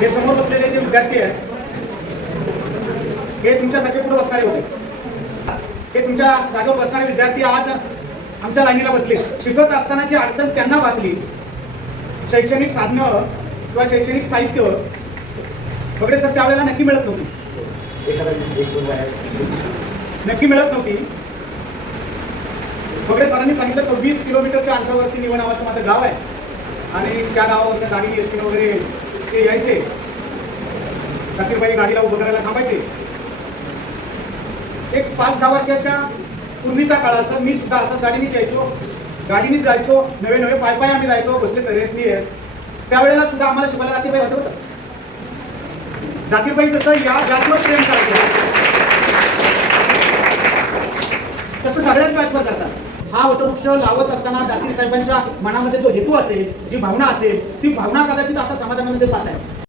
हे समोर बसलेले जे विद्यार्थी आहेत हे तुमच्यासाठी पुढे बसणारे होते. हे तुमच्या जागेवर बसणारे विद्यार्थी आज आमच्या लाईनीला बसले. शिकत असतानाची अडचण त्यांना वाचली शैक्षणिक साधनं किंवा शैक्षणिक साहित्य वगैरे सर त्यावेळेला नक्की मिळत नव्हती. नक्की मिळत नव्हती. वगैरे सरांनी सांगितलं सव्वीस किलोमीटरच्या अंतरावरती निवड नावाचं माझं गाव आहे. आणि त्या गावावर गाडी एस टी वगैरे ते यायचे. जाकीरबाई गाडीला उभं करायला थांबायचे. एक पाच दहा वर्षाच्या पूर्वीचा काळ असं मी सुद्धा असं गाडीनेच यायचो. गाडीनेच जायचो नवे नवे पाय पाय आम्ही जायचो बसले सरेतनी आहेत त्यावेळेला सुद्धा आम्हाला शिवायला जातीबाई होतं होतं जाकीरबाई जसं या जातीवर प्रेम करायचं. तसं सगळ्याच बॅचवर करतात हा वटवृक्ष लावत असताना जाकीर साहेबांच्या मनामध्ये जो हेतू असेल जी भावना असेल ती भावना कदाचित आता समाजामध्ये पाहत आहे